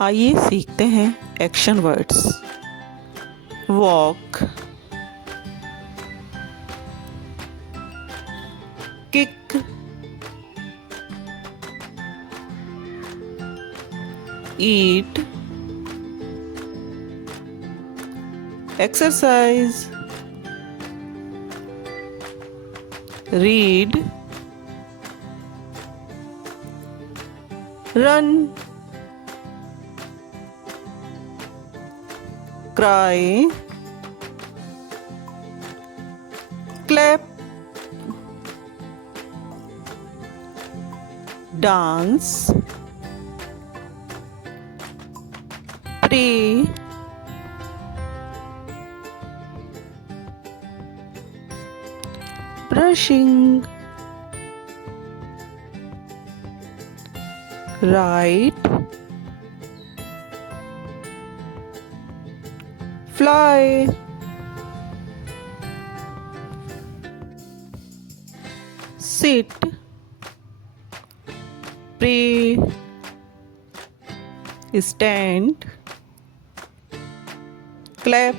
आइए सीखते हैं action words. Walk, kick, eat, exercise, read, run, cry, clap, dance, pray, brushing, write, fly, sit, pray, stand, clap,